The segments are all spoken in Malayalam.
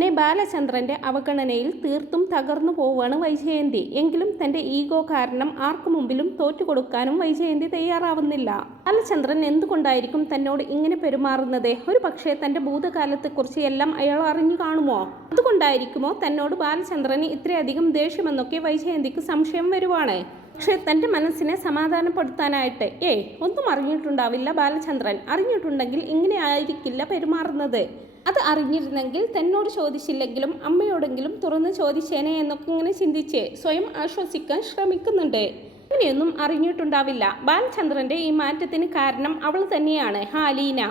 അങ്ങനെ ബാലചന്ദ്രന്റെ അവഗണനയിൽ തീർത്തും തകർന്നു പോവുകയാണ് വൈജയന്തി. എങ്കിലും തന്റെ ഈഗോ കാരണം ആർക്കു മുമ്പിലും തോറ്റുകൊടുക്കാനും വൈജയന്തി തയ്യാറാവുന്നില്ല. ബാലചന്ദ്രൻ എന്തുകൊണ്ടായിരിക്കും തന്നോട് ഇങ്ങനെ പെരുമാറുന്നത്? ഒരു പക്ഷേ തന്റെ ഭൂതകാലത്തെക്കുറിച്ച് എല്ലാം അയാൾ അറിഞ്ഞു കാണുമോ? അതുകൊണ്ടായിരിക്കുമോ തന്നോട് ബാലചന്ദ്രന് ഇത്രയധികം ദേഷ്യമെന്നൊക്കെ വൈജയന്തിക്ക് സംശയം വരുവാണ്. പക്ഷേ തന്റെ മനസ്സിനെ സമാധാനപ്പെടുത്താനായിട്ട് ഏയ് ഒന്നും അറിഞ്ഞിട്ടുണ്ടാവില്ല ബാലചന്ദ്രൻ. അറിഞ്ഞിട്ടുണ്ടെങ്കിൽ ഇങ്ങനെ ആയിരിക്കില്ല പെരുമാറുന്നത്. അത് അറിഞ്ഞിരുന്നെങ്കിൽ തന്നോട് ചോദിച്ചില്ലെങ്കിലും അമ്മയോടെങ്കിലും തുറന്ന് ചോദിച്ചേനെ എന്നൊക്കെ ഇങ്ങനെ ചിന്തിച്ച് സ്വയം ആശ്വസിക്കാൻ ശ്രമിക്കുന്നുണ്ട്. അങ്ങനെയൊന്നും അറിഞ്ഞിട്ടുണ്ടാവില്ല. ബാലചന്ദ്രന്റെ ഈ മാറ്റത്തിന് കാരണം അവൾ തന്നെയാണ് ഹാലീന.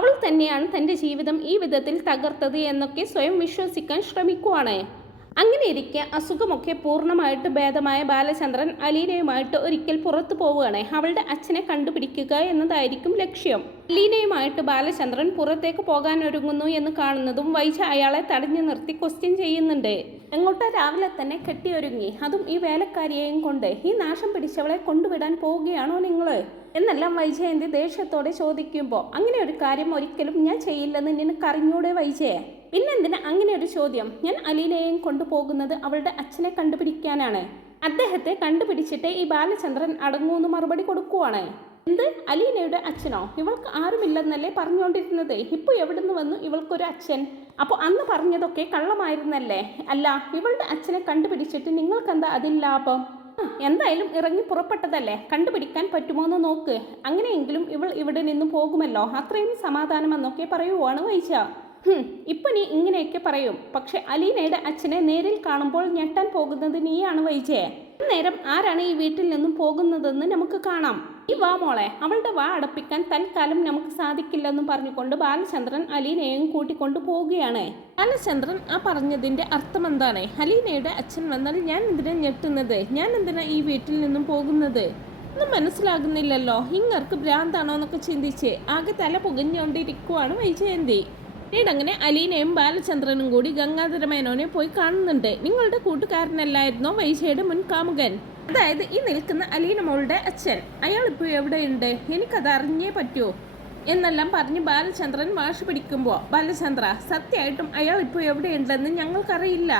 അവൾ തന്നെയാണ് തന്റെ ജീവിതം ഈ വിധത്തിൽ തകർത്തത് എന്നൊക്കെ സ്വയം വിശ്വസിക്കാൻ ശ്രമിക്കുവാണ്. അങ്ങനെ ഇരിക്കെ അസുഖമൊക്കെ പൂർണമായിട്ട് ഭേദമായ ബാലചന്ദ്രൻ അലീനയുമായിട്ട് ഒരിക്കൽ പുറത്തു പോവുകയാണ്. അവളുടെ അച്ഛനെ കണ്ടുപിടിക്കുക എന്നതായിരിക്കും ലക്ഷ്യം. അലീനയുമായിട്ട് ബാലചന്ദ്രൻ പുറത്തേക്ക് പോകാൻ ഒരുങ്ങുന്നു എന്ന് കാണുന്നതും വൈജ അയാളെ തടഞ്ഞു നിർത്തി ക്വസ്റ്റ്യൻ ചെയ്യുന്നുണ്ട്. എങ്ങോട്ട് രാവിലെ തന്നെ കെട്ടിയൊരുങ്ങി. അതും ഈ വേലക്കാരിയെയും കൊണ്ട്. ഈ നാശം പിടിച്ചവളെ കൊണ്ടുവിടാൻ പോവുകയാണോ നിങ്ങൾ എന്നെല്ലാം വൈജയന്തി ദേഷ്യത്തോടെ ചോദിക്കുമ്പോൾ അങ്ങനെ ഒരു കാര്യം ഒരിക്കലും ഞാൻ ചെയ്യില്ലെന്ന് നിനക്ക് അറിഞ്ഞൂടെ വൈജയെ പിന്നെന്തിനാ അങ്ങനെ ഒരു ചോദ്യം? ഞാൻ അലീനയെയും കൊണ്ടുപോകുന്നത് അവളുടെ അച്ഛനെ കണ്ടുപിടിക്കാനാണ്. അദ്ദേഹത്തെ കണ്ടുപിടിച്ചിട്ട് ഈ ബാലചന്ദ്രൻ അടങ്ങൂന്ന് മറുപടി കൊടുക്കുവാണ്. എന്ത്? അലീനയുടെ അച്ഛനോ? ഇവൾക്ക് ആരുമില്ലെന്നല്ലേ പറഞ്ഞുകൊണ്ടിരുന്നത് ഇപ്പൊ എവിടുന്ന് വന്നു ഇവൾക്കൊരു അച്ഛൻ? അപ്പോൾ അന്ന് പറഞ്ഞതൊക്കെ കള്ളമായിരുന്നല്ലേ? അല്ല ഇവളുടെ അച്ഛനെ കണ്ടുപിടിച്ചിട്ട് നിങ്ങൾക്കെന്താ അതിൽ ലാഭം? എന്തായാലും ഇറങ്ങി പുറപ്പെട്ടതല്ലേ? കണ്ടുപിടിക്കാൻ പറ്റുമോ എന്ന് നോക്ക്. അങ്ങനെയെങ്കിലും ഇവൾ ഇവിടെ നിന്ന് പോകുമല്ലോ. അത്രയും സമാധാനമെന്നൊക്കെ പറയുവാണ് വൈശ ഇപ്പൊ നീ ഇങ്ങനെയൊക്കെ പറയും. പക്ഷെ അലീനയുടെ അച്ഛനെ നേരിൽ കാണുമ്പോൾ ഞെട്ടാൻ പോകുന്നത് നീയാണ് വൈജയെ നേരം ആരാണ് ഈ വീട്ടിൽ നിന്നും പോകുന്നതെന്ന് നമുക്ക് കാണാം. ഈ വാ മോളെ അവളുടെ വാ അടപ്പിക്കാൻ തൽക്കാലം നമുക്ക് സാധിക്കില്ലെന്നും പറഞ്ഞുകൊണ്ട് ബാലചന്ദ്രൻ അലീനയെയും കൂട്ടിക്കൊണ്ടു പോവുകയാണ്. ബാലചന്ദ്രൻ ആ പറഞ്ഞതിന്റെ അർത്ഥം എന്താണ്? അലീനയുടെ അച്ഛൻ വന്നാൽ ഞാൻ എന്തിനാ ഞെട്ടുന്നത്? ഞാൻ എന്തിനാ ഈ വീട്ടിൽ നിന്നും പോകുന്നത്? ഒന്നും മനസ്സിലാകുന്നില്ലല്ലോ. ഇങ്ങർക്ക് ഭ്രാന്താണോ എന്നൊക്കെ ചിന്തിച്ച് ആകെ തല പുകഞ്ഞുകൊണ്ടിരിക്കുവാണ് വൈജയന്തി. അങ്ങനെ അലീനയും ബാലചന്ദ്രനും കൂടി ഗംഗാധര മേനോനെ പോയി കാണുന്നുണ്ട്. നിങ്ങളുടെ കൂട്ടുകാരനല്ലായിരുന്നോ വൈശയുടെ മുൻ കാമുകൻ? അതായത് ഈ നിൽക്കുന്ന അലീന മോളുടെ അച്ഛൻ. അയാൾ ഇപ്പോൾ എവിടെയുണ്ട്? എനിക്കത് അറിഞ്ഞേ പറ്റൂ. എന്നെല്ലാം പറഞ്ഞ് ബാലചന്ദ്രൻ വാശി പിടിക്കുമ്പോൾ ബാലചന്ദ്ര സത്യമായിട്ടും അയാൾ ഇപ്പോൾ എവിടെയുണ്ടെന്ന് ഞങ്ങൾക്കറിയില്ല.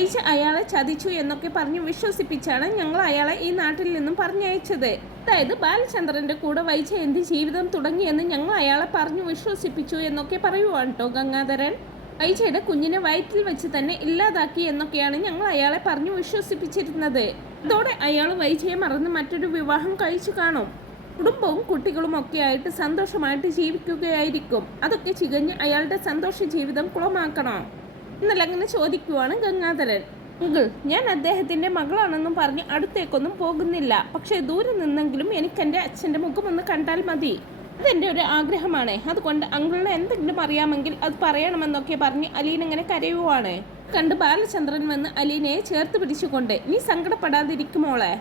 ഈശ അയാളെ ചതിച്ചു എന്നൊക്കെ പറഞ്ഞു വിശ്വസിപ്പിച്ചാണ് ഞങ്ങൾ അയാളെ ഈ നാട്ടിൽ നിന്നും പറഞ്ഞയച്ചത്. അതായത് ബാലചന്ദ്രന്റെ കൂടെ വൈജയന്തി ജീവിതം തുടങ്ങിയെന്ന് ഞങ്ങൾ അയാളെ പറഞ്ഞു വിശ്വസിപ്പിച്ചു എന്നൊക്കെ പറയുവാണ് കേട്ടോ ഗംഗാധരൻ. വൈച്ചയുടെ കുഞ്ഞിനെ വയറ്റിൽ വെച്ച് തന്നെ ഇല്ലാതാക്കി എന്നൊക്കെയാണ് ഞങ്ങൾ അയാളെ പറഞ്ഞു വിശ്വസിപ്പിച്ചിരുന്നത്. ഇതോടെ അയാൾ വൈജയെ മറന്ന് മറ്റൊരു വിവാഹം കഴിച്ചു കാണും. കുടുംബവും കുട്ടികളും ഒക്കെ ആയിട്ട് സന്തോഷമായിട്ട് ജീവിക്കുകയായിരിക്കും. അതൊക്കെ ചികഞ്ഞ് അയാളുടെ സന്തോഷ ജീവിതം കുളമാക്കണോ. എന്നല്ല അങ്ങനെ ചോദിക്കുവാണ് ഗംഗാധരൻ. അങ്കിൾ ഞാൻ അദ്ദേഹത്തിന്റെ മകളാണെന്നും പറഞ്ഞ് അടുത്തേക്കൊന്നും പോകുന്നില്ല. പക്ഷേ ദൂരെ നിന്നെങ്കിലും എനിക്ക് അച്ഛന്റെ മുഖമൊന്ന് കണ്ടാൽ മതി. അതെന്റെ ഒരു ആഗ്രഹമാണ്. അതുകൊണ്ട് അങ്കിളിന് എന്തെങ്കിലും അറിയാമെങ്കിൽ അത് പറയണമെന്നൊക്കെ പറഞ്ഞ് അലീൻ ഇങ്ങനെ കരയുവാണ്. കണ്ട് ബാലചന്ദ്രൻ വന്ന് അലീനയെ ചേർത്ത് പിടിച്ചുകൊണ്ട് നീ സങ്കടപ്പെടാതിരിക്കുമോളെ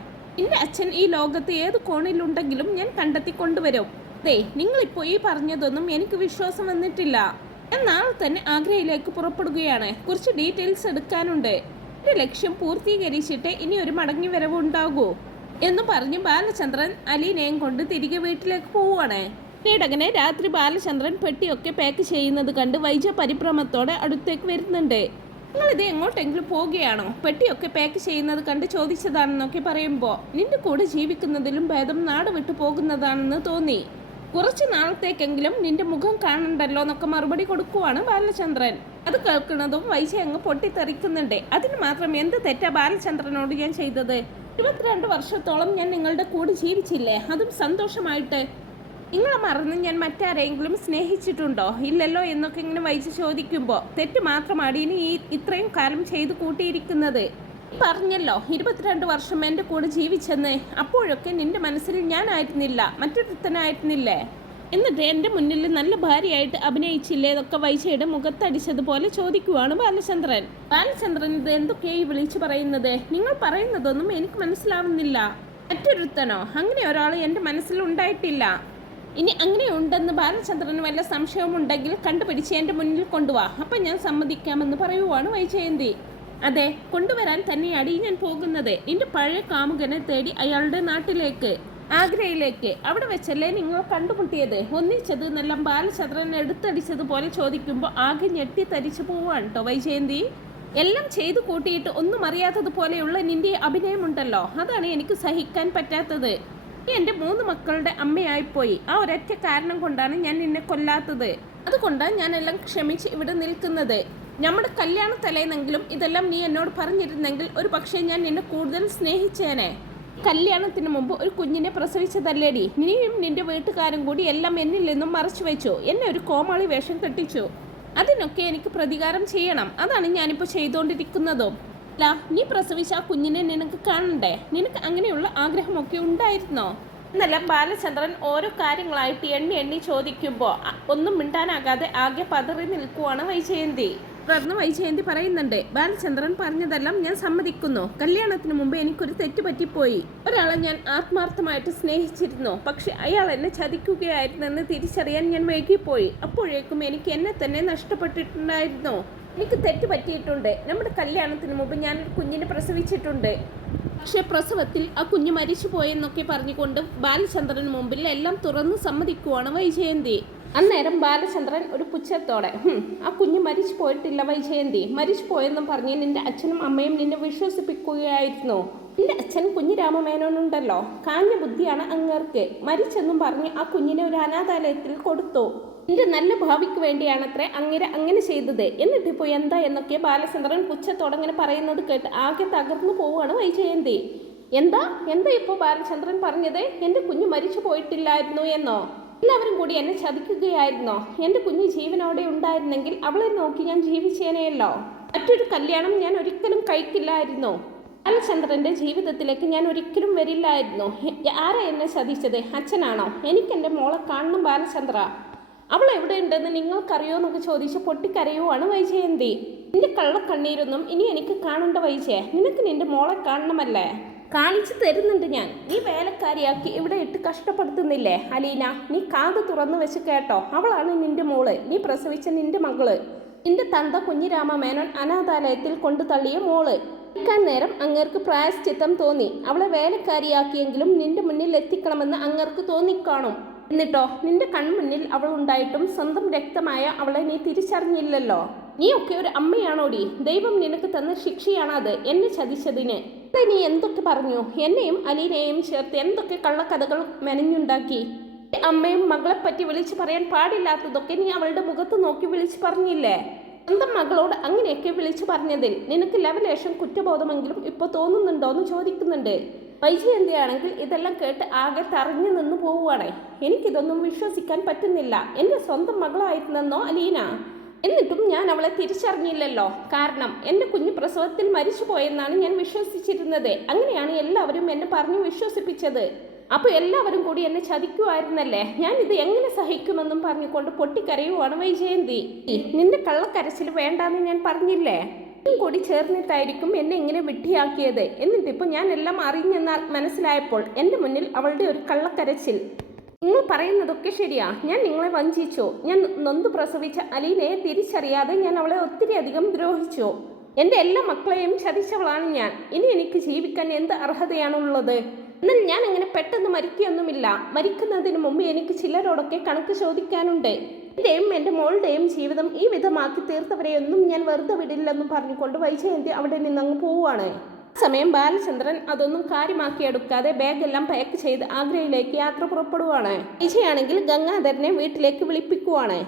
എന്റെ അച്ഛൻ ഈ ലോകത്ത് ഏത് കോണിലുണ്ടെങ്കിലും ഞാൻ കണ്ടെത്തി കൊണ്ടുവരും അതെ നിങ്ങളിപ്പോൾ ഈ പറഞ്ഞതൊന്നും എനിക്ക് വിശ്വാസം വന്നിട്ടില്ല. നാളെ തന്നെ ആഗ്രയിലേക്ക് പുറപ്പെടുകയാണ്. കുറച്ച് ഡീറ്റെയിൽസ് എടുക്കാനുണ്ട്. എന്റെ ലക്ഷ്യം പൂർത്തീകരിച്ചിട്ട് ഇനി ഒരു മടങ്ങി വരവ് ഉണ്ടാകൂ എന്ന് പറഞ്ഞ് ബാലചന്ദ്രൻ അലീനയും കൊണ്ട് തിരികെ വീട്ടിലേക്ക് പോവുകയാണ്. പിന്നീട് അങ്ങനെ രാത്രി ബാലചന്ദ്രൻ പെട്ടിയൊക്കെ പാക്ക് ചെയ്യുന്നത് കണ്ട് വൈജ പരിഭ്രമത്തോടെ അടുത്തേക്ക് വരുന്നുണ്ട്. നിങ്ങളിത് എങ്ങോട്ടെങ്കിലും പോവുകയാണോ? പെട്ടിയൊക്കെ പാക്ക് ചെയ്യുന്നത് കണ്ട് ചോദിച്ചതാണെന്നൊക്കെ പറയുമ്പോൾ നിന്റെ കൂടെ ജീവിക്കുന്നതിലും ഭേദം നാട് വിട്ടു പോകുന്നതാണെന്ന് തോന്നി. കുറച്ച് നാളത്തേക്കെങ്കിലും നിന്റെ മുഖം കാണണ്ടല്ലോ എന്നൊക്കെ മറുപടി കൊടുക്കുവാണ് ബാലചന്ദ്രൻ. അത് കേൾക്കുന്നതും വൈശ അങ്ങ് പൊട്ടിത്തെറിക്കുന്നുണ്ട്. അതിന് മാത്രം എന്ത് തെറ്റാ ബാലചന്ദ്രനോട് ഞാൻ ചെയ്തത്? ഇരുപത്തിരണ്ട് വർഷത്തോളം ഞാൻ നിങ്ങളുടെ കൂടെ ജീവിച്ചില്ലേ? അതും സന്തോഷമായിട്ട്. നിങ്ങളെ മറന്ന് ഞാൻ മറ്റാരെങ്കിലും സ്നേഹിച്ചിട്ടുണ്ടോ? ഇല്ലല്ലോ എന്നൊക്കെ ഇങ്ങനെ വൈച്ച് ചോദിക്കുമ്പോൾ തെറ്റ് മാത്രമാണ് ഇനി ഈ ഇത്രയും കാലം ചെയ്തു കൂട്ടിയിരിക്കുന്നത്. പറഞ്ഞല്ലോ ഇരുപത്തിരണ്ട് വർഷം എന്റെ കൂടെ ജീവിച്ചെന്ന്. അപ്പോഴൊക്കെ നിന്റെ മനസ്സിൽ ഞാനായിരുന്നില്ല മറ്റൊരുത്തനായിരുന്നില്ലേ? എന്നിട്ട് എന്റെ മുന്നിൽ നല്ല ഭാര്യയായിട്ട് അഭിനയിച്ചില്ലേ എന്നൊക്കെ വൈശയുടെ മുഖത്തടിച്ചതുപോലെ ചോദിക്കുവാണ് ബാലചന്ദ്രൻ. ബാലചന്ദ്രൻ ഇത് എന്തൊക്കെയായി വിളിച്ചു പറയുന്നത്? നിങ്ങൾ പറയുന്നതൊന്നും എനിക്ക് മനസ്സിലാവുന്നില്ല. മറ്റൊരുത്തനോ? അങ്ങനെ ഒരാൾ എന്റെ മനസ്സിൽ ഉണ്ടായിട്ടില്ല. ഇനി അങ്ങനെ ഉണ്ടെന്ന് ബാലചന്ദ്രന് വല്ല സംശയമുണ്ടെങ്കിൽ കണ്ടുപിടിച്ച് എന്റെ മുന്നിൽ കൊണ്ടുവാ. അപ്പം ഞാൻ സമ്മതിക്കാമെന്ന് പറയുവാണ് വൈജയന്തി. അതെ കൊണ്ടുവരാൻ തന്നെയാണ് ഞാൻ പോകുന്നത്. നിന്റെ പഴയ കാമുകനെ തേടി അയാളുടെ നാട്ടിലേക്ക് ആഗ്രയിലേക്ക്. അവിടെ വെച്ചല്ലേ നിങ്ങൾ കണ്ടുമുട്ടിയത്? ഒന്നിച്ചത് നല്ല ബാലചന്ദ്രൻ എടുത്തടിച്ചതുപോലെ ചോദിക്കുമ്പോൾ ആകെ ഞെട്ടി തരിച്ചു പോവാണ് കേട്ടോ വൈജയന്തി. എല്ലാം ചെയ്തു കൂട്ടിയിട്ട് ഒന്നും അറിയാത്തതുപോലെയുള്ള നിന്റെ അഭിനയമുണ്ടല്ലോ. അതാണ് എനിക്ക് സഹിക്കാൻ പറ്റാത്തത്. നീ എന്റെ മൂന്ന് മക്കളുടെ അമ്മയായിപ്പോയി. ആ ഒരൊറ്റ കാരണം കൊണ്ടാണ് ഞാൻ നിന്നെ കൊല്ലാത്തത്. അതുകൊണ്ടാണ് ഞാനെല്ലാം ക്ഷമിച്ച് ഇവിടെ നിൽക്കുന്നത്. നമ്മുടെ കല്യാണ തലേന്നെങ്കിലും ഇതെല്ലാം നീ എന്നോട് പറഞ്ഞിരുന്നെങ്കിൽ ഒരു പക്ഷേ ഞാൻ നിന്നെ കൂടുതൽ സ്നേഹിച്ചേനെ. കല്യാണത്തിന് മുമ്പ് ഒരു കുഞ്ഞിനെ പ്രസവിച്ചതല്ലേടി? നീയും നിന്റെ വീട്ടുകാരും കൂടി എല്ലാം എന്നിൽ നിന്നും മറച്ചു വെച്ചു. എന്നെ ഒരു കോമാളി വേഷം കെട്ടിച്ചു. അതിനൊക്കെ എനിക്ക് പ്രതികാരം ചെയ്യണം. അതാണ് ഞാനിപ്പോൾ ചെയ്തുകൊണ്ടിരിക്കുന്നതും അല്ല നീ പ്രസവിച്ച ആ കുഞ്ഞിനെ നിനക്ക് കാണണ്ടേ? നിനക്ക് അങ്ങനെയുള്ള ആഗ്രഹമൊക്കെ ഉണ്ടായിരുന്നോ? എന്നല്ല ബാലചന്ദ്രൻ ഓരോ കാര്യങ്ങളായിട്ട് എണ്ണി എണ്ണി ചോദിക്കുമ്പോൾ ഒന്നും മിണ്ടാനാകാതെ ആകെ പതറി നിൽക്കുവാണ് വൈജയന്തി. തുടർന്ന് വൈജയന്തി പറയുന്നുണ്ട്. ബാലചന്ദ്രൻ പറഞ്ഞതെല്ലാം ഞാൻ സമ്മതിക്കുന്നു. കല്യാണത്തിന് മുമ്പ് എനിക്കൊരു തെറ്റ് പറ്റിപ്പോയി. ഒരാളെ ഞാൻ ആത്മാർത്ഥമായിട്ട് സ്നേഹിച്ചിരുന്നു. പക്ഷെ അയാൾ എന്നെ ചതിക്കുകയായിരുന്നെന്ന് തിരിച്ചറിയാൻ ഞാൻ വൈകിപ്പോയി. അപ്പോഴേക്കും എനിക്ക് എന്നെ തന്നെ നഷ്ടപ്പെട്ടിട്ടുണ്ടായിരുന്നു. എനിക്ക് തെറ്റ് പറ്റിയിട്ടുണ്ട്. നമ്മുടെ കല്യാണത്തിന് മുമ്പ് ഞാൻ ഒരു കുഞ്ഞിനെ പ്രസവിച്ചിട്ടുണ്ട്. പക്ഷേ പ്രസവത്തിൽ ആ കുഞ്ഞ് മരിച്ചു പോയെന്നൊക്കെ പറഞ്ഞുകൊണ്ട് ബാലചന്ദ്രന് മുമ്പിൽ എല്ലാം തുറന്ന് സമ്മതിക്കുവാണ് വൈജയന്തി. അന്നേരം ബാലചന്ദ്രൻ ഒരു പുച്ഛത്തോടെ ആ കുഞ്ഞ് മരിച്ചു പോയിട്ടില്ല വൈജയന്തി. മരിച്ചു പോയെന്നും പറഞ്ഞ് നിന്റെ അച്ഛനും അമ്മയും നിന്നെ വിശ്വസിപ്പിക്കുകയായിരുന്നു. നിന്റെ അച്ഛൻ കുഞ്ഞു രാമമേനോനുണ്ടല്ലോ. കാഞ്ഞ ബുദ്ധിയാണ് അങ്ങേർക്ക്. മരിച്ചെന്നും പറഞ്ഞ് ആ കുഞ്ഞിനെ ഒരു അനാഥാലയത്തിൽ കൊടുത്തു. നിന്റെ നല്ല ഭാവിക്ക് വേണ്ടിയാണത്രേ അങ്ങനെ അങ്ങനെ ചെയ്തത്. എന്നിട്ടിപ്പോൾ എന്താ എന്നൊക്കെ ബാലചന്ദ്രൻ പുച്ഛത്തോടെ അങ്ങനെ പറയുന്നത് കേട്ട് ആകെ തകർന്നു പോവുകയാണ് വൈജയന്തി. എന്താ? എന്താ ഇപ്പോൾ ബാലചന്ദ്രൻ പറഞ്ഞത്? എന്റെ കുഞ്ഞ് മരിച്ചു പോയിട്ടില്ലായിരുന്നു എന്നോ? എല്ലാവരും കൂടി എന്നെ ചതിക്കുകയായിരുന്നോ? എന്റെ കുഞ്ഞ് ജീവനോടെ ഉണ്ടായിരുന്നെങ്കിൽ അവളെ നോക്കി ഞാൻ ജീവിച്ചേനെയല്ലോ. മറ്റൊരു കല്യാണം ഞാൻ ഒരിക്കലും കഴിക്കില്ലായിരുന്നു. ബാലചന്ദ്രന്റെ ജീവിതത്തിലേക്ക് ഞാൻ ഒരിക്കലും വരില്ലായിരുന്നു. ആരാ എന്നെ ചതിച്ചത്? അച്ഛനാണോ? എനിക്ക് എന്റെ മോളെ കാണണം ബാലചന്ദ്ര. അവൾ എവിടെയുണ്ടെന്ന് നിങ്ങൾക്കറിയോ എന്നൊക്കെ ചോദിച്ച് പൊട്ടിക്കരയുവാണ് വൈജയന്തി. നിന്റെ കള്ളക്കണ്ണീരൊന്നും ഇനി എനിക്ക് കാണണ്ട വൈജയ. നിനക്ക് നിന്റെ മോളെ കാണണമല്ലേ? കാണിച്ചു തരുന്നുണ്ട് ഞാൻ. നീ വേലക്കാരിയാക്കി ഇവിടെ ഇട്ട് കഷ്ടപ്പെടുത്തുന്നില്ലേ? അലീന നീ കാത് തുറന്നു വെച്ച് കേട്ടോ. അവളാണ് നിന്റെ മോൾ. നീ പ്രസവിച്ച നിന്റെ മകൾ. നിന്റെ തന്ത കുഞ്ഞിരാമ മേനോൻ അനാഥാലയത്തിൽ കൊണ്ടു തള്ളിയ മോൾ. ഇക്കാൻ നേരം അങ്ങേർക്ക് പ്രായശ്ചിത്തം തോന്നി. അവളെ വേലക്കാരിയാക്കിയെങ്കിലും നിന്റെ മുന്നിൽ എത്തിക്കണമെന്ന് അങ്ങേർക്ക് തോന്നിക്കാണും. എന്നിട്ടോ നിന്റെ കൺമുന്നിൽ അവൾ ഉണ്ടായിട്ടും സ്വന്തം രക്തമായ അവളെ നീ തിരിച്ചറിഞ്ഞില്ലല്ലോ? നീയൊക്കെ ഒരു അമ്മയാണോടി? ദൈവം നിനക്ക് തന്ന ശിക്ഷയാണത്. എന്നെ ചതിച്ചതിന്. നീ എന്തൊക്കെ പറഞ്ഞു? എന്നെയും അലീനയെയും ചേർത്ത് എന്തൊക്കെ കള്ളക്കഥകൾ മെനഞ്ഞുണ്ടാക്കി? അമ്മയും മകളെ പറ്റി വിളിച്ചു പറയാൻ പാടില്ലാത്തതൊക്കെ നീ അവളുടെ മുഖത്ത് നോക്കി വിളിച്ചു പറഞ്ഞില്ലേ? സ്വന്തം മകളോട് അങ്ങനെയൊക്കെ വിളിച്ചു പറഞ്ഞതിൽ നിനക്ക് ലവലേശം കുറ്റബോധമെങ്കിലും ഇപ്പോൾ തോന്നുന്നുണ്ടോ എന്ന് ചോദിക്കുന്നുണ്ട്. വൈജയന്തിയാണെങ്കിൽ ഇതെല്ലാം കേട്ട് ആകെ തറഞ്ഞു നിന്ന് പോവുകയാണേ. എനിക്കിതൊന്നും വിശ്വസിക്കാൻ പറ്റുന്നില്ല. എന്റെ സ്വന്തം മകളായിരുന്നെന്നോ അലീന? എന്നിട്ടും ഞാൻ അവളെ തിരിച്ചറിഞ്ഞില്ലല്ലോ. കാരണം എന്റെ കുഞ്ഞ് പ്രസവത്തിൽ മരിച്ചു പോയെന്നാണ് ഞാൻ വിശ്വസിച്ചിരുന്നത്. അങ്ങനെയാണ് എല്ലാവരും എന്നെ പറഞ്ഞു വിശ്വസിപ്പിച്ചത്. അപ്പോൾ എല്ലാവരും കൂടി എന്നെ ചതിക്കുമായിരുന്നല്ലേ ഞാൻ ഇത് എങ്ങനെ സഹിക്കുമെന്നും പറഞ്ഞുകൊണ്ട് പൊട്ടിക്കരയുവാണ് വൈജയന്തി. നിന്റെ കള്ളക്കരച്ചിൽ വേണ്ടാന്ന് ഞാൻ പറഞ്ഞില്ലേ? കൂടി ചേർന്നിട്ടായിരിക്കും എന്നെ ഇങ്ങനെ വിട്ടിയാക്കിയത് എന്നിട്ടിപ്പോൾ ഞാൻ എല്ലാം അറിഞ്ഞെന്നാൽ മനസ്സിലായപ്പോൾ എന്റെ മുന്നിൽ അവളുടെ ഒരു കള്ളക്കരച്ചിൽ. നിങ്ങൾ പറയുന്നതൊക്കെ ശരിയാ. ഞാൻ നിങ്ങളെ വഞ്ചിച്ചോ. ഞാൻ നൊന്ത് പ്രസവിച്ച അലീനയെ തിരിച്ചറിയാതെ ഞാൻ അവളെ ഒത്തിരി അധികം ദ്രോഹിച്ചു. എന്റെ എല്ലാ മക്കളെയും ചതിച്ചവളാണ് ഞാൻ. ഇനി എനിക്ക് ജീവിക്കാൻ എന്ത് അർഹതയാണുള്ളത്? എന്നാൽ ഞാൻ അങ്ങനെ പെട്ടെന്ന് മരിക്കുകയൊന്നുമില്ല. മരിക്കുന്നതിന് മുമ്പ് എനിക്ക് ചിലരോടൊക്കെ കണക്ക് ചോദിക്കാനുണ്ട്. എന്റെയും എന്റെ മോളുടെയും ജീവിതം ഈ വിധമാക്കി തീർത്തവരെയൊന്നും ഞാൻ വെറുതെ വിടില്ലെന്നും പറഞ്ഞുകൊണ്ട് വൈജയന്തി അവിടെ നിന്നങ്ങ് പോവുകയാണ്. സമയം ബാലചന്ദ്രൻ അതൊന്നും കാര്യമാക്കിയെടുക്കാതെ ബാഗെല്ലാം പാക്ക് ചെയ്ത് ആഗ്രയിലേക്ക് യാത്ര പുറപ്പെടുവാണ്. വിജയാണെങ്കിൽ ഗംഗാധരനെ വീട്ടിലേക്ക് വിളിപ്പിക്കുവാണ്.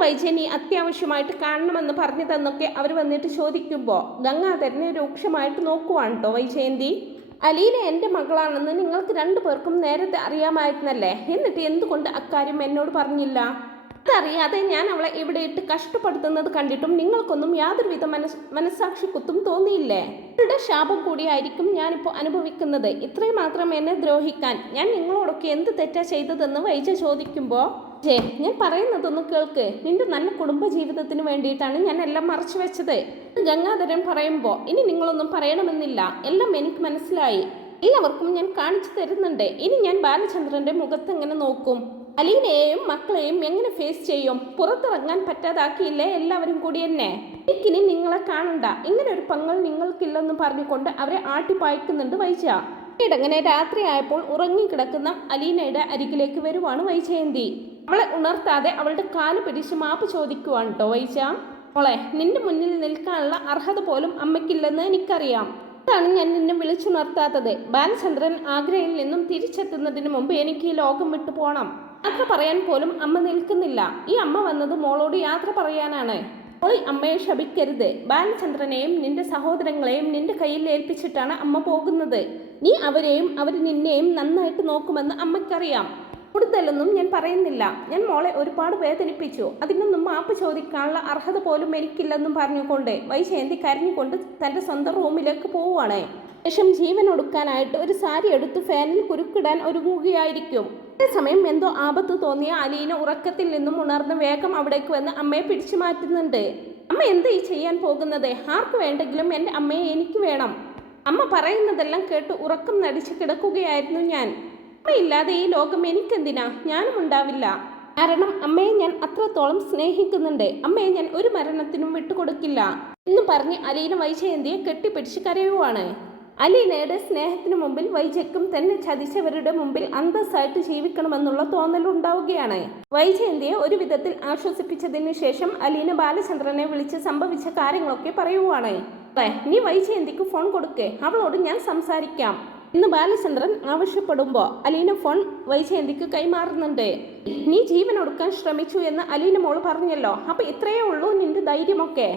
വൈജനി അത്യാവശ്യമായിട്ട് കാണണമെന്ന് പറഞ്ഞതെന്നൊക്കെ അവർ വന്നിട്ട് ചോദിക്കുമ്പോൾ ഗംഗാധരനെ രൂക്ഷമായിട്ട് നോക്കുവാണ് കേട്ടോ വൈജയന്തി. അലീന എന്റെ മകളാണെന്ന് നിങ്ങൾക്ക് രണ്ടു പേർക്കും നേരത്തെ അറിയാമായിരുന്നല്ലേ? എന്നിട്ട് എന്തുകൊണ്ട് അക്കാര്യം എന്നോട് പറഞ്ഞില്ല? അതറിയാതെ ഞാൻ അവളെ ഇവിടെ ഇട്ട് കഷ്ടപ്പെടുത്തുന്നത് കണ്ടിട്ടും നിങ്ങൾക്കൊന്നും യാതൊരുവിധ മനസ് മനസ്സാക്ഷി കുത്തും തോന്നിയില്ലേ? അവരുടെ ശാപം കൂടിയായിരിക്കും ഞാനിപ്പോൾ അനുഭവിക്കുന്നത്. ഇത്രയും മാത്രം എന്നെ ദ്രോഹിക്കാൻ ഞാൻ നിങ്ങളോടൊക്കെ എന്ത് തെറ്റാ ചെയ്തതെന്ന് വൈജ ചോദിക്കുമ്പോൾ ജേ ഞാൻ പറയുന്നതൊന്ന് കേൾക്ക്. നിന്റെ നല്ല കുടുംബ ജീവിതത്തിന് വേണ്ടിയിട്ടാണ് ഞാൻ എല്ലാം മറച്ചു വെച്ചത്. ഗംഗാധരൻ പറയുമ്പോൾ ഇനി നിങ്ങളൊന്നും പറയണമെന്നില്ല. എല്ലാം എനിക്ക് മനസ്സിലായി. എല്ലാവർക്കും ഞാൻ കാണിച്ചു തരുന്നുണ്ട്. ഇനി ഞാൻ ബാലചന്ദ്രന്റെ മുഖത്ത് എങ്ങനെ നോക്കും? അലീനയെയും മക്കളെയും എങ്ങനെ ഫേസ് ചെയ്യും? പുറത്തിറങ്ങാൻ പറ്റാതാക്കിയില്ലേ എല്ലാവരും കൂടി എന്നെ? എനിക്കിനി നിങ്ങളെ കാണണ്ട. ഇങ്ങനെ ഒരു പങ്ങൾ നിങ്ങൾക്കില്ലെന്ന് പറഞ്ഞുകൊണ്ട് അവരെ ആട്ടിപ്പായിക്കുന്നുണ്ട് വൈജ. ഇടങ്ങനെ രാത്രിയായപ്പോൾ ഉറങ്ങിക്കിടക്കുന്ന അലീനയുടെ അരികിലേക്ക് വരുവാണ് വൈജയന്തി. അവളെ ഉണർത്താതെ അവളുടെ കാൽ പിടിച്ച് മാപ്പ് ചോദിക്കുവാണ് കേട്ടോ വൈജ. മോളെ നിന്റെ മുന്നിൽ നിൽക്കാനുള്ള അർഹത പോലും അമ്മയ്ക്കില്ലെന്ന് എനിക്കറിയാം. അതാണ് ഞാൻ നിന്നെ വിളിച്ചുണർത്താത്തത്. ബാലചന്ദ്രൻ ആഗ്രയിൽ നിന്നും തിരിച്ചെത്തുന്നതിന് മുമ്പ് എനിക്ക് ഈ ലോകം വിട്ടു പോകണം യാത്ര പറയാൻ പോലും അമ്മ നിൽക്കുന്നില്ല. ഈ അമ്മ വന്നത് മോളോട് യാത്ര പറയാനാണ്. ഈ അമ്മയെ ശപിക്കരുത്. ബാലചന്ദ്രനെയും നിന്റെ സഹോദരങ്ങളെയും നിന്റെ കയ്യിൽ ഏൽപ്പിച്ചിട്ടാണ് അമ്മ പോകുന്നത്. നീ അവരെയും അവർ നിന്നെയും നന്നായിട്ട് നോക്കുമെന്ന് അമ്മയ്ക്കറിയാം. കൂടുതലൊന്നും ഞാൻ പറയുന്നില്ല. ഞാൻ മോളെ ഒരുപാട് വേദനിപ്പിച്ചു. അതിനൊന്നും മാപ്പ് ചോദിക്കാനുള്ള അർഹത പോലും എനിക്കില്ലെന്നും പറഞ്ഞുകൊണ്ട് വൈജയന്തി കരഞ്ഞുകൊണ്ട് തന്റെ സ്വന്തം റൂമിലേക്ക് പോവുകയാണ് ശേഷം ജീവൻ ഒടുക്കാനായിട്ട് ഒരു സാരി എടുത്ത് ഫാനിൽ കുരുക്കിടാൻ ഒരുങ്ങുകയായിരിക്കും. സമയം എന്തോ ആപത്ത് തോന്നിയ അലീന ഉറക്കത്തിൽ നിന്നും ഉണർന്ന് വേഗം അവിടേക്ക് വന്ന് അമ്മയെ പിടിച്ചു മാറ്റുന്നുണ്ട്. അമ്മ എന്താ ഈ ചെയ്യാൻ പോകുന്നത്? ആർക്ക് വേണ്ടെങ്കിലും എന്റെ അമ്മയെ എനിക്ക് വേണം. അമ്മ പറയുന്നതെല്ലാം കേട്ട് ഉറക്കം നടിച്ച് കിടക്കുകയായിരുന്നു ഞാൻ. അമ്മയില്ലാതെ ഈ ലോകം എനിക്കെന്തിനാ? ഞാനും ഉണ്ടാവില്ല. കാരണം അമ്മയെ ഞാൻ അത്രത്തോളം സ്നേഹിക്കുന്നുണ്ട്. അമ്മയെ ഞാൻ ഒരു മരണത്തിനും വിട്ടുകൊടുക്കില്ല. എന്ന് പറഞ്ഞ് അലീന വൈജയന്തിയെ കെട്ടിപ്പിടിച്ച് കരയുവാണ്. അലീനയുടെ സ്നേഹത്തിന് മുമ്പിൽ വൈജയ്ക്കും തന്നെ ചതിച്ചവരുടെ മുമ്പിൽ അന്തസ്സായിട്ട് ജീവിക്കണമെന്നുള്ള തോന്നലുണ്ടാവുകയാണ് വൈജയന്തിയെ ഒരു വിധത്തിൽ ആശ്വസിപ്പിച്ചതിന് ശേഷം അലീന ബാലചന്ദ്രനെ വിളിച്ച് സംഭവിച്ച കാര്യങ്ങളൊക്കെ പറയുവാണ്. "ഏ, നീ വൈജയന്തിക്ക് ഫോൺ കൊടുക്കേ. അവളോട് ഞാൻ സംസാരിക്കാം. ഇന്ന് ബാലചന്ദ്രൻ ആവശ്യപ്പെടുമ്പോൾ അലീന ഫോൺ വൈജയന്തിക്ക് കൈമാറുന്നുണ്ട്. നീ ജീവൻ ഒടുക്കാൻ ശ്രമിച്ചു എന്ന് അലീന മോൾ പറഞ്ഞല്ലോ. അപ്പൊ ഇത്രയേ ഉള്ളൂ നിന്റെ ധൈര്യമൊക്കെ?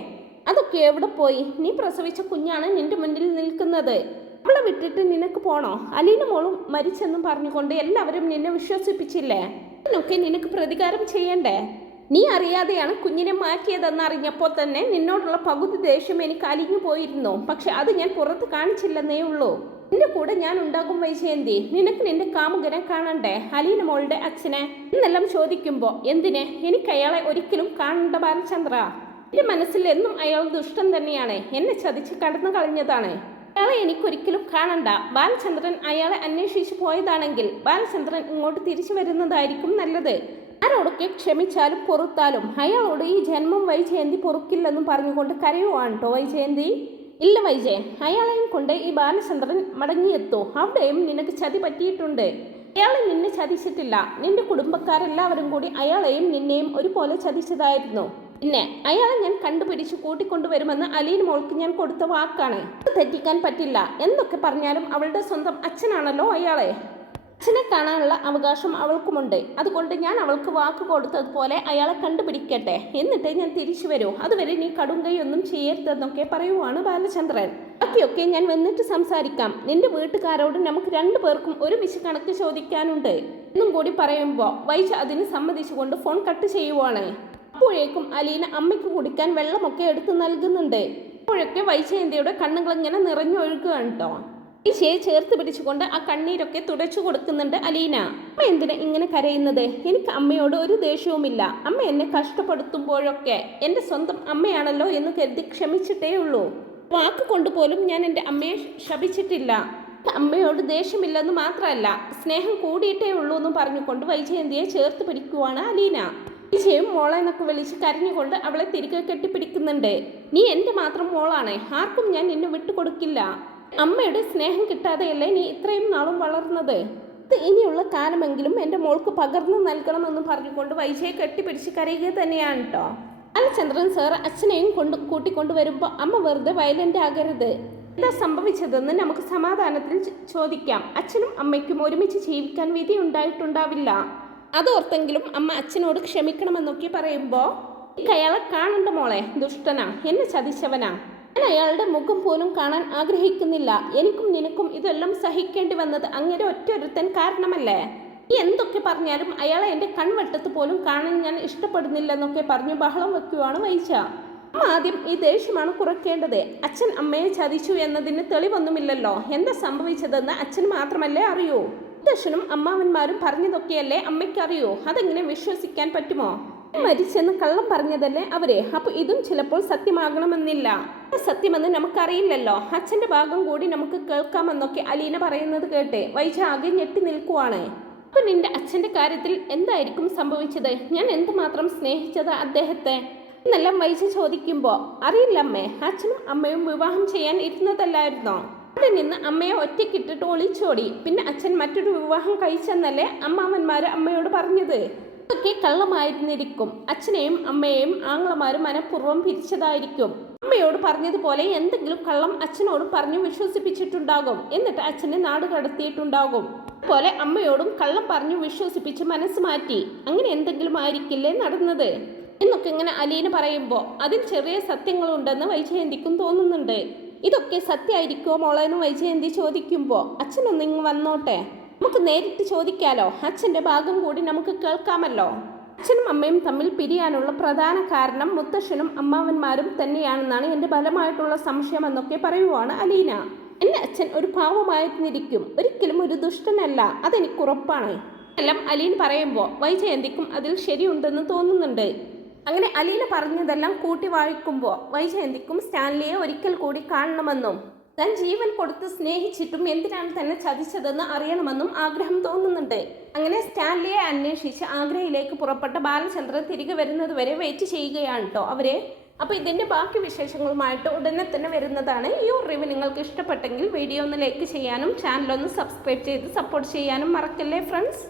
അതൊക്കെ എവിടെ പോയി? നീ പ്രസവിച്ച കുഞ്ഞാണ് നിന്റെ മുന്നിൽ നിൽക്കുന്നത്. അവളെ വിട്ടിട്ട് നിനക്ക് പോണോ? അലീന മോളും മരിച്ചെന്നും പറഞ്ഞുകൊണ്ട് എല്ലാവരും നിന്നെ വിശ്വസിപ്പിച്ചില്ലേ? അതിനൊക്കെ നിനക്ക് പ്രതികാരം ചെയ്യണ്ടേ? നീ അറിയാതെയാണ് കുഞ്ഞിനെ മാറ്റിയതെന്ന് അറിഞ്ഞപ്പോൾ തന്നെ നിന്നോടുള്ള പകുതി ദേഷ്യം എനിക്ക് അലിഞ്ഞു പോയിരുന്നു പക്ഷെ അത് ഞാൻ പുറത്ത് കാണിച്ചില്ലെന്നേ ഉള്ളൂ. നിന്റെ കൂടെ ഞാൻ ഉണ്ടാകും വൈജയന്തി. നിനക്ക് നിന്റെ കാമുകനെ കാണണ്ടേ? അലീന മോളുടെ അച്ഛനെ. എന്നെല്ലാം ചോദിക്കുമ്പോ എന്തിനെ? എനിക്ക് അയാളെ ഒരിക്കലും കാണണ്ട ബാലചന്ദ്ര. എന്റെ മനസ്സിൽ എന്നും അയാൾ ദുഷ്ടം തന്നെയാണ്. എന്നെ ചതിച്ച് കടന്നു കളഞ്ഞതാണ്. അയാളെ എനിക്കൊരിക്കലും കാണണ്ട. ബാലചന്ദ്രൻ അയാളെ അന്വേഷിച്ചു പോയതാണെങ്കിൽ ബാലചന്ദ്രൻ ഇങ്ങോട്ട് തിരിച്ചു വരുന്നതായിരിക്കും നല്ലത്. ആരോടൊക്കെ ക്ഷമിച്ചാലും പൊറുത്താലും അയാളോട് ഈ ജന്മം വൈജയന്തി പൊറുക്കില്ലെന്നും പറഞ്ഞുകൊണ്ട് കരയുവാണ് കേട്ടോ വൈജയന്തി. ഇല്ല വൈജയൻ അയാളെയും കൊണ്ട് ഈ ബാലചന്ദ്രൻ മടങ്ങിയെത്തൂ. അവിടെയും നിനക്ക് ചതി പറ്റിയിട്ടുണ്ട്. അയാളെ നിന്നെ ചതിച്ചിട്ടില്ല. നിന്റെ കുടുംബക്കാരെല്ലാവരും കൂടി അയാളെയും നിന്നെയും ഒരുപോലെ ചതിച്ചതായിരുന്നു. പിന്നെ അയാളെ ഞാൻ കണ്ടുപിടിച്ച് കൂട്ടിക്കൊണ്ടുവരുമെന്ന് അലീൻ മോൾക്ക് ഞാൻ കൊടുത്ത വാക്കാണ്. തെറ്റിക്കാൻ പറ്റില്ല. എന്തൊക്കെ പറഞ്ഞാലും അവളുടെ സ്വന്തം അച്ഛനാണല്ലോ അയാളെ. അച്ഛനെ കാണാനുള്ള അവകാശം അവൾക്കുമുണ്ട്. അതുകൊണ്ട് ഞാൻ അവൾക്ക് വാക്ക് കൊടുത്തതുപോലെ അയാളെ കണ്ടുപിടിക്കട്ടെ. എന്നിട്ട് ഞാൻ തിരിച്ചു വരൂ. അതുവരെ നീ കടുങ്കൈയൊന്നും ചെയ്യരുതെന്നൊക്കെ പറയുവാണ് ബാലചന്ദ്രൻ. ബാക്കിയൊക്കെ ഞാൻ വന്നിട്ട് സംസാരിക്കാം. നിന്റെ വീട്ടുകാരോട് നമുക്ക് രണ്ടു പേർക്കും ഒരുമിച്ച് കണക്ക് ചോദിക്കാനുണ്ട്. എന്നും കൂടി പറയുമ്പോൾ വൈജ അതിന് സമ്മതിച്ചുകൊണ്ട് ഫോൺ കട്ട് ചെയ്യുവാണ്. അപ്പോഴേക്കും അലീന അമ്മയ്ക്ക് കുടിക്കാൻ വെള്ളമൊക്കെ എടുത്ത് നൽകുന്നുണ്ട്. അപ്പോഴൊക്കെ വൈജയന്തിയുടെ കണ്ണുകൾ ഇങ്ങനെ നിറഞ്ഞൊഴുകുകയാണ് കേട്ടോ. ഈശയെ ചേർത്ത് പിടിച്ചുകൊണ്ട് ആ കണ്ണീരൊക്കെ തുടച്ചു കൊടുക്കുന്നുണ്ട് അലീന. അമ്മ എന്തിനാ ഇങ്ങനെ കരയുന്നത്? എനിക്ക് അമ്മയോട് ഒരു ദേഷ്യവുമില്ല. അമ്മ എന്നെ കഷ്ടപ്പെടുത്തുമ്പോഴൊക്കെ എന്റെ സ്വന്തം അമ്മയാണല്ലോ എന്ന് കരുതി ക്ഷമിച്ചിട്ടേ ഉള്ളൂ. വാക്ക് കൊണ്ടുപോലും ഞാൻ എന്റെ അമ്മയെ ശപിച്ചിട്ടില്ല. അമ്മയോട് ദേഷ്യമില്ലെന്ന് മാത്രമല്ല സ്നേഹം കൂടിയിട്ടേ ഉള്ളൂ എന്ന് പറഞ്ഞുകൊണ്ട് വൈജയന്തിയെ ചേർത്ത് പിടിക്കുവാണ് അലീന. വിജയും മോളെ എന്നൊക്കെ വിളിച്ച് കരഞ്ഞുകൊണ്ട് അവളെ തിരികെ കെട്ടിപ്പിടിക്കുന്നുണ്ട്. നീ എന്റെ മാത്രം മോളാണ്. ആർക്കും ഞാൻ നിന്നെ വിട്ടുകൊടുക്കില്ല. അമ്മയുടെ സ്നേഹം കിട്ടാതെയല്ലേ നീ ഇത്രയും നാളും വളർന്നത്? ഇനിയുള്ള കാലമെങ്കിലും എന്റെ മോൾക്ക് പകർന്നു നൽകണമെന്ന് പറഞ്ഞുകൊണ്ട് വൈജയെ കെട്ടിപ്പിടിച്ച് കരയുക തന്നെയാണ് കേട്ടോ അലചന്ദ്രൻ സാർ അച്ഛനെയും കൊണ്ട് കൂട്ടിക്കൊണ്ട് വരുമ്പോൾ അമ്മ വെറുതെ വയലന്റ് ആകരുത്. എന്താ സംഭവിച്ചതെന്ന് നമുക്ക് സമാധാനത്തിൽ ചോദിക്കാം. അച്ഛനും അമ്മയ്ക്കും ഒരുമിച്ച് ജീവിക്കാൻ വിധി ഉണ്ടായിട്ടുണ്ടാവില്ല. അതോർത്തെങ്കിലും അമ്മ അച്ഛനോട് ക്ഷമിക്കണമെന്നൊക്കെ പറയുമ്പോൾ അയാളെ കാണണ്ട മോളെ ദുഷ്ടനാ എന്നെ ചതിച്ചവനാ. ഞാൻ അയാളുടെ മുഖം പോലും കാണാൻ ആഗ്രഹിക്കുന്നില്ല. എനിക്കും നിനക്കും ഇതെല്ലാം സഹിക്കേണ്ടി വന്നത് അങ്ങനെ ഒറ്റൊരുത്തൻ കാരണമല്ലേ? നീ എന്തൊക്കെ പറഞ്ഞാലും അയാളെ എന്റെ കൺവെട്ടത്ത് പോലും കാണാൻ ഞാൻ ഇഷ്ടപ്പെടുന്നില്ല എന്നൊക്കെ പറഞ്ഞു ബഹളം വെക്കുകയാണ് വൈച്ച അമ്മ ആദ്യം ഈ ദേഷ്യമാണ് കുറയ്ക്കേണ്ടത്. അച്ഛൻ അമ്മയെ ചതിച്ചു എന്നതിന് തെളിവൊന്നുമില്ലല്ലോ. എന്താ സംഭവിച്ചതെന്ന് അച്ഛൻ മാത്രമല്ലേ അറിയൂ? ദശനും അമ്മാവന്മാരും പറഞ്ഞതൊക്കെയല്ലേ അമ്മയ്ക്ക് അറിയൂ അതെങ്ങനെ വിശ്വസിക്കാൻ പറ്റുമോ? മരിച്ചെന്ന് കള്ളം പറഞ്ഞതല്ലേ അവരെ? അപ്പൊ ഇതും ചിലപ്പോൾ സത്യമാകണമെന്നില്ല. സത്യമെന്ന് നമുക്കറിയില്ലല്ലോ. അച്ഛന്റെ ഭാഗം കൂടി നമുക്ക് കേൾക്കാമെന്നൊക്കെ അലീന പറയുന്നത് കേട്ടെ. വൈജ ആകെ ഞെട്ടി നിൽക്കുവാണ്. അപ്പൊ നിന്റെ അച്ഛന്റെ കാര്യത്തിൽ എന്തായിരിക്കും സംഭവിച്ചത്? ഞാൻ എന്തുമാത്രം സ്നേഹിച്ചത് അദ്ദേഹത്തെ? എന്നെല്ലാം വൈജ ചോദിക്കുമ്പോ അറിയില്ല അമ്മേ അച്ഛനും അമ്മയും വിവാഹം ചെയ്യാൻ ഇരുന്നതല്ലായിരുന്നോ? അവിടെ നിന്ന് അമ്മയെ ഒറ്റയ്ക്കിട്ടിട്ട് ഒളിച്ചോടി. പിന്നെ അച്ഛൻ മറ്റൊരു വിവാഹം കഴിച്ചെന്നല്ലേ അമ്മാവന്മാർ അമ്മയോട് പറഞ്ഞത്? ഇതൊക്കെ കള്ളമായിരുന്നിരിക്കും. അച്ഛനെയും അമ്മയെയും ആങ്ങളമാരും മനഃപൂർവം പിരിച്ചതായിരിക്കും. അമ്മയോട് പറഞ്ഞതുപോലെ എന്തെങ്കിലും കള്ളം അച്ഛനോട് പറഞ്ഞു വിശ്വസിപ്പിച്ചിട്ടുണ്ടാകും. എന്നിട്ട് അച്ഛനെ നാട് കടത്തിയിട്ടുണ്ടാകും. പോലെ അമ്മയോടും കള്ളം പറഞ്ഞു വിശ്വസിപ്പിച്ച് മനസ്സ് മാറ്റി. അങ്ങനെ എന്തെങ്കിലും ആയിരിക്കില്ലേ നടന്നത്? എന്നൊക്കെ ഇങ്ങനെ അലീന പറയുമ്പോൾ അതിൽ ചെറിയ സത്യങ്ങളുണ്ടെന്ന് വൈജയന്തിക്കും തോന്നുന്നുണ്ട്. ഇതൊക്കെ സത്യമായിരിക്കുമോ മോളെന്ന് വൈജയന്തി ചോദിക്കുമ്പോൾ അച്ഛനൊന്നിങ്ങ് വന്നോട്ടെ? നമുക്ക് നേരിട്ട് ചോദിക്കാലോ? അച്ഛന്റെ ഭാഗം കൂടി നമുക്ക് കേൾക്കാമല്ലോ. അച്ഛനും അമ്മയും തമ്മിൽ പിരിയാനുള്ള പ്രധാന കാരണം മുത്തശ്ശനും അമ്മാവന്മാരും തന്നെയാണെന്നാണ് എന്റെ ബലമായിട്ടുള്ള സംശയം എന്നൊക്കെ പറയുവാണ് അലീന. എന്റെ അച്ഛൻ ഒരു പാവമായിരുന്നിരിക്കും. ഒരിക്കലും ഒരു ദുഷ്ടനല്ല. അതെനിക്ക് ഉറപ്പാണ്. എല്ലാം അലീൻ പറയുമ്പോൾ വൈജയന്തിക്കും അതിൽ ശരിയുണ്ടെന്ന് തോന്നുന്നുണ്ട്. അങ്ങനെ അലീന പറഞ്ഞതെല്ലാം കൂട്ടി വാഴിക്കുമ്പോൾ വൈജയന്തിക്കും സ്റ്റാൻലിയെ ഒരിക്കൽ കൂടി കാണണമെന്നും താൻ ജീവൻ കൊടുത്ത് സ്നേഹിച്ചിട്ടും എന്തിനാണ് തന്നെ ചതിച്ചതെന്ന് അറിയണമെന്നും ആഗ്രഹം തോന്നുന്നുണ്ട്. അങ്ങനെ സ്റ്റാൻലിയെ അന്വേഷിച്ച് ആഗ്രയിലേക്ക് പുറപ്പെട്ട ബാലചന്ദ്രൻ തിരികെ വരുന്നത് വരെ വെയിറ്റ് ചെയ്യുകയാണ് കേട്ടോ അവരെ. അപ്പോൾ ഇതിന്റെ ബാക്കി വിശേഷങ്ങളുമായിട്ട് ഉടനെ തന്നെ വരുന്നതാണ്. ഈ റിവ്യൂ നിങ്ങൾക്ക് ഇഷ്ടപ്പെട്ടെങ്കിൽ വീഡിയോ ഒന്ന് ലൈക്ക് ചെയ്യാനും ചാനൽ ഒന്ന് സബ്സ്ക്രൈബ് ചെയ്ത് സപ്പോർട്ട് ചെയ്യാനും മറക്കല്ലേ ഫ്രണ്ട്സ്